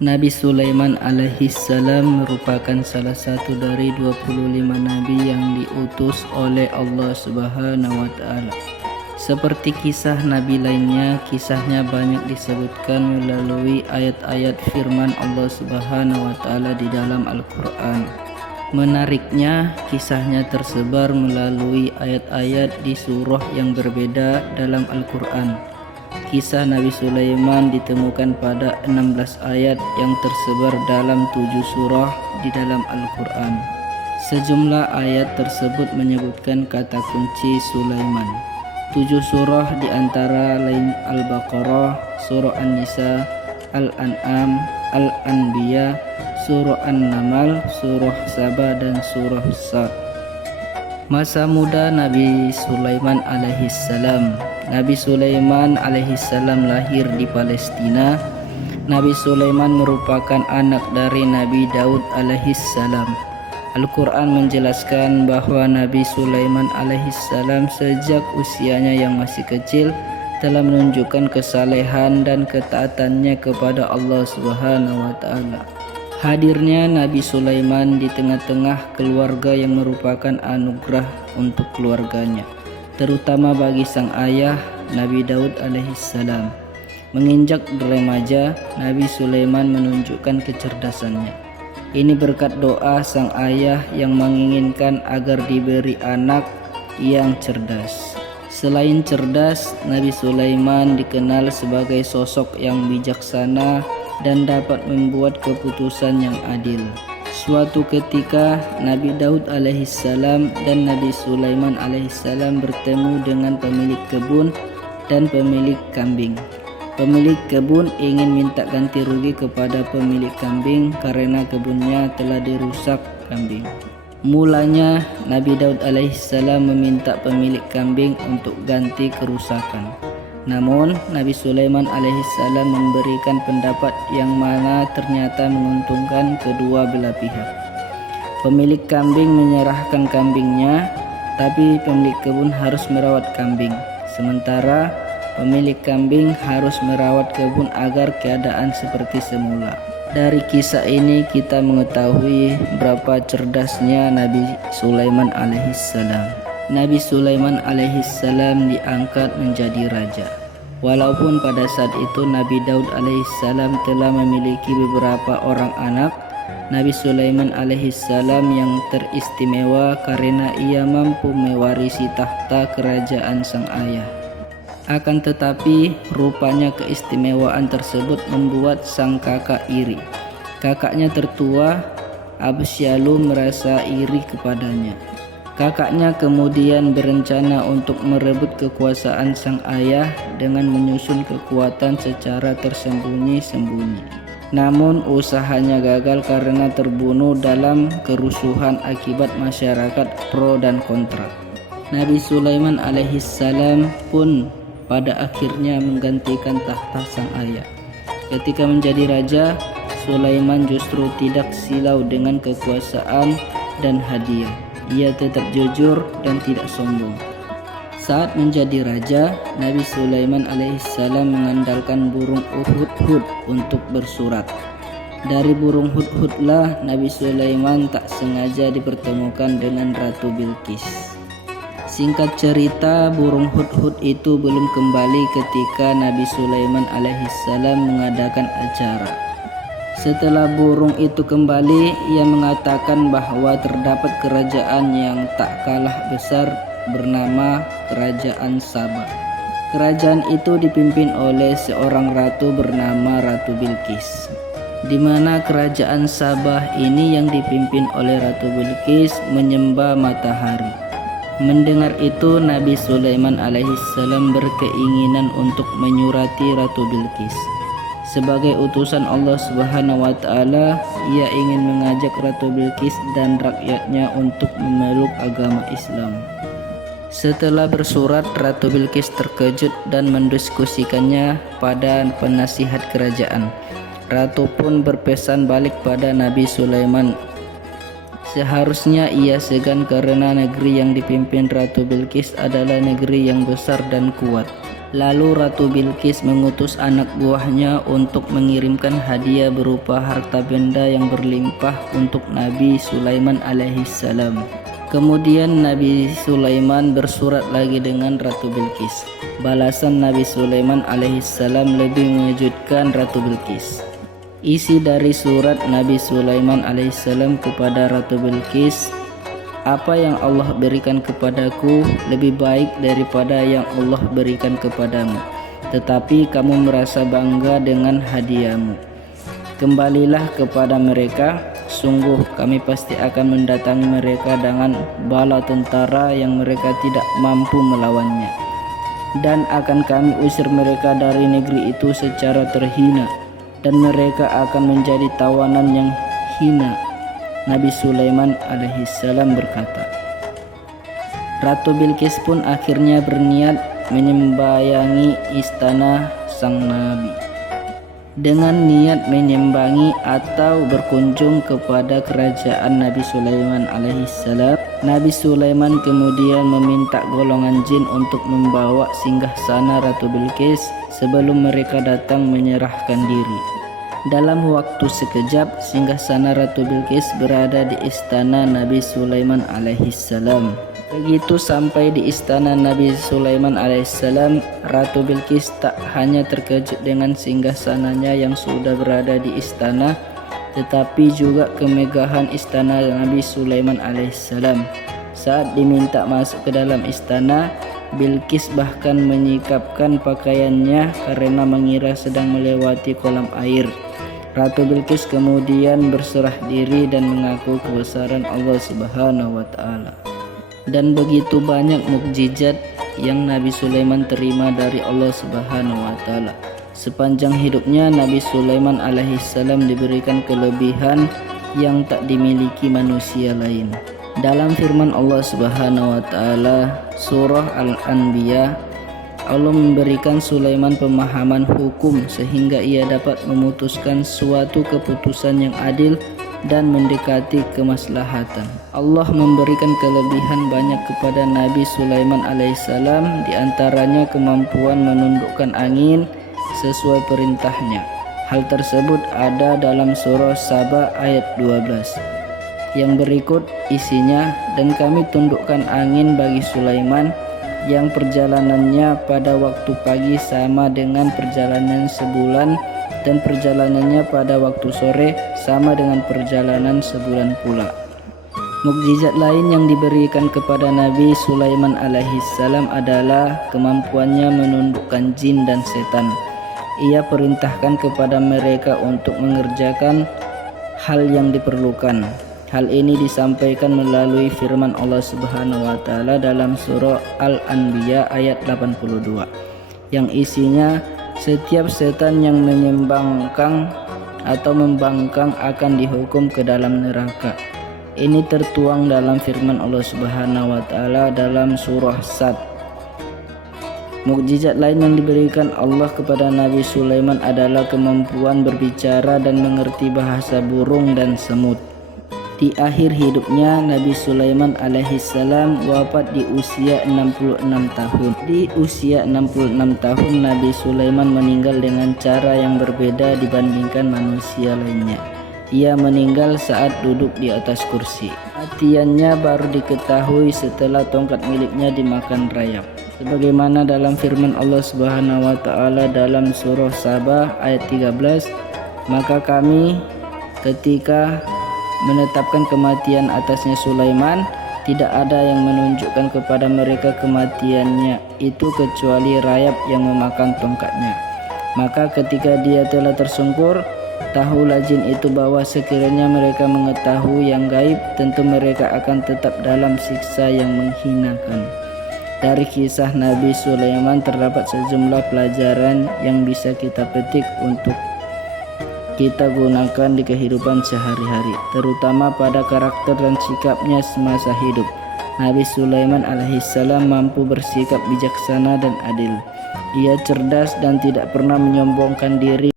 Nabi Sulaiman alaihissalam merupakan salah satu dari 25 nabi yang diutus oleh Allah Subhanahu wa taala. Seperti kisah nabi lainnya, kisahnya banyak disebutkan melalui ayat-ayat firman Allah Subhanahu wa taala di dalam Al-Qur'an. Menariknya, kisahnya tersebar melalui ayat-ayat di surah yang berbeda dalam Al-Qur'an. Kisah Nabi Sulaiman ditemukan pada 16 ayat yang tersebar dalam 7 surah di dalam Al-Quran. Sejumlah ayat tersebut menyebutkan kata kunci Sulaiman. 7 surah di antara lain Al-Baqarah, Surah An-Nisa, Al-An'am, Al-Anbiya, Surah An-Naml, Surah Saba, dan Surah Sad. Masa muda Nabi Sulaiman alaihissalam. Nabi Sulaiman alaihissalam lahir di Palestina. Nabi Sulaiman merupakan anak dari Nabi Daud alaihissalam. Al-Quran menjelaskan bahwa Nabi Sulaiman alaihissalam sejak usianya yang masih kecil telah menunjukkan kesalehan dan ketaatannya kepada Allah Subhanahu wa taala. Hadirnya Nabi Sulaiman di tengah-tengah keluarga yang merupakan anugerah untuk keluarganya, terutama bagi sang ayah Nabi Daud alaihissalam. Menginjak remaja, Nabi Sulaiman menunjukkan kecerdasannya. Ini berkat doa sang ayah yang menginginkan agar diberi anak yang cerdas. Selain cerdas, Nabi Sulaiman dikenal sebagai sosok yang bijaksana dan dapat membuat keputusan yang adil. Suatu ketika Nabi Daud alaihissalam dan Nabi Sulaiman alaihissalam bertemu dengan pemilik kebun dan pemilik kambing. Pemilik kebun ingin minta ganti rugi kepada pemilik kambing karena kebunnya telah dirusak kambing. Mulanya Nabi Daud alaihissalam meminta pemilik kambing untuk ganti kerusakan. Namun Nabi Sulaiman alaihissalam memberikan pendapat yang mana ternyata menguntungkan kedua belah pihak. Pemilik kambing menyerahkan kambingnya, tapi pemilik kebun harus merawat kambing. Sementara pemilik kambing harus merawat kebun agar keadaan seperti semula. Dari kisah ini kita mengetahui berapa cerdasnya Nabi Sulaiman alaihissalam. Nabi Sulaiman alaihissalam diangkat menjadi raja. Walaupun pada saat itu Nabi Daud alaihissalam telah memiliki beberapa orang anak, Nabi Sulaiman alaihissalam yang teristimewa karena ia mampu mewarisi tahta kerajaan sang ayah. Akan tetapi rupanya keistimewaan tersebut membuat sang kakak iri. Kakaknya tertua, Absyalum, merasa iri kepadanya. Kakaknya kemudian berencana untuk merebut kekuasaan sang ayah dengan menyusun kekuatan secara tersembunyi-sembunyi. Namun usahanya gagal karena terbunuh dalam kerusuhan akibat masyarakat pro dan kontra. Nabi Sulaiman alaihissalam pun pada akhirnya menggantikan tahta sang ayah. Ketika menjadi raja, Sulaiman justru tidak silau dengan kekuasaan dan hadiah. Ia tetap jujur dan tidak sombong. Saat menjadi raja, Nabi Sulaiman alaihissalam mengandalkan burung hudhud untuk bersurat. Dari burung hudhudlah Nabi Sulaiman tak sengaja dipertemukan dengan Ratu Bilqis. Singkat cerita, burung hudhud itu belum kembali ketika Nabi Sulaiman alaihissalam mengadakan acara. Setelah burung itu kembali, ia mengatakan bahwa terdapat kerajaan yang tak kalah besar bernama Kerajaan Saba. Kerajaan itu dipimpin oleh seorang ratu bernama Ratu Bilqis, di mana kerajaan Sabah ini yang dipimpin oleh Ratu Bilqis menyembah matahari. Mendengar itu, Nabi Sulaiman alaihissalam berkeinginan untuk menyurati Ratu Bilqis. Sebagai utusan Allah Subhanahu wa taala, ia ingin mengajak Ratu Bilqis dan rakyatnya untuk memeluk agama Islam. Setelah bersurat, Ratu Bilqis terkejut dan mendiskusikannya pada penasihat kerajaan. Ratu pun berpesan balik pada Nabi Sulaiman. Seharusnya ia segan karena negeri yang dipimpin Ratu Bilqis adalah negeri yang besar dan kuat. Lalu Ratu Bilqis mengutus anak buahnya untuk mengirimkan hadiah berupa harta benda yang berlimpah untuk Nabi Sulaiman alaihissalam. Kemudian Nabi Sulaiman bersurat lagi dengan Ratu Bilqis. Balasan Nabi Sulaiman alaihissalam lebih mengejutkan Ratu Bilqis. Isi dari surat Nabi Sulaiman alaihissalam kepada Ratu Bilqis, apa yang Allah berikan kepadaku lebih baik daripada yang Allah berikan kepadamu, tetapi kamu merasa bangga dengan hadiahmu. Kembalilah kepada mereka, sungguh kami pasti akan mendatangi mereka dengan bala tentara yang mereka tidak mampu melawannya, dan akan kami usir mereka dari negeri itu secara terhina, dan mereka akan menjadi tawanan yang hina. Nabi Sulaiman alaihissalam berkata. Ratu Bilqis pun akhirnya berniat menyembayangi istana sang nabi. Dengan niat menyembangi atau berkunjung kepada kerajaan Nabi Sulaiman alaihissalam, Nabi Sulaiman kemudian meminta golongan jin untuk membawa singgasana Ratu Bilqis sebelum mereka datang menyerahkan diri. Dalam waktu sekejap, singgasana Ratu Bilqis berada di istana Nabi Sulaiman alaihissalam. Begitu sampai di istana Nabi Sulaiman alaihissalam, Ratu Bilqis tak hanya terkejut dengan singgasananya yang sudah berada di istana, tetapi juga kemegahan istana Nabi Sulaiman alaihissalam. Saat diminta masuk ke dalam istana, Bilqis bahkan menyikapkan pakaiannya karena mengira sedang melewati kolam air. Ratu Bilqis kemudian berserah diri dan mengaku kebesaran Allah Subhanahu wa Ta'ala. Dan begitu banyak mukjizat yang Nabi Sulaiman terima dari Allah Subhanahu wa Ta'ala. Sepanjang hidupnya Nabi Sulaiman alaihissalam diberikan kelebihan yang tak dimiliki manusia lain. Dalam firman Allah Subhanahu wa Ta'ala surah Al-Anbiya, Allah memberikan Sulaiman pemahaman hukum sehingga ia dapat memutuskan suatu keputusan yang adil dan mendekati kemaslahatan. Allah memberikan kelebihan banyak kepada Nabi Sulaiman alaihissalam, diantaranya kemampuan menundukkan angin sesuai perintahnya. Hal tersebut ada dalam surah Saba ayat 12. Yang berikut isinya, dan kami tundukkan angin bagi Sulaiman yang perjalanannya pada waktu pagi sama dengan perjalanan sebulan, dan perjalanannya pada waktu sore sama dengan perjalanan sebulan pula. Mukjizat lain yang diberikan kepada Nabi Sulaiman alaihissalam adalah kemampuannya menundukkan jin dan setan. Ia perintahkan kepada mereka untuk mengerjakan hal yang diperlukan. Hal ini disampaikan melalui firman Allah Subhanahu wa Ta'ala dalam surah Al-Anbiya ayat 82, yang isinya, setiap setan yang menyembangkang atau membangkang akan dihukum ke dalam neraka. Ini tertuang dalam firman Allah Subhanahu wa Ta'ala dalam surah Sad. Mukjizat lain yang diberikan Allah kepada Nabi Sulaiman adalah kemampuan berbicara dan mengerti bahasa burung dan semut. Di akhir hidupnya, Nabi Sulaiman alaihissalam wafat di usia 66 tahun. Di usia 66 tahun, Nabi Sulaiman meninggal dengan cara yang berbeda dibandingkan manusia lainnya. Ia meninggal saat duduk di atas kursi. Kematiannya baru diketahui setelah tongkat miliknya dimakan rayap. Sebagaimana dalam firman Allah Subhanahu wa Ta'ala dalam surah Saba ayat 13, maka kami ketika menetapkan kematian atasnya Sulaiman, tidak ada yang menunjukkan kepada mereka kematiannya itu kecuali rayap yang memakan tongkatnya. Maka ketika dia telah tersungkur, tahulah jin itu bahwa sekiranya mereka mengetahui yang gaib, tentu mereka akan tetap dalam siksa yang menghinakan. Dari kisah Nabi Sulaiman terdapat sejumlah pelajaran yang bisa kita petik untuk kita gunakan di kehidupan sehari-hari, terutama pada karakter dan sikapnya semasa hidup. Nabi Sulaiman alaihissalam mampu bersikap bijaksana dan adil. Ia cerdas dan tidak pernah menyombongkan diri.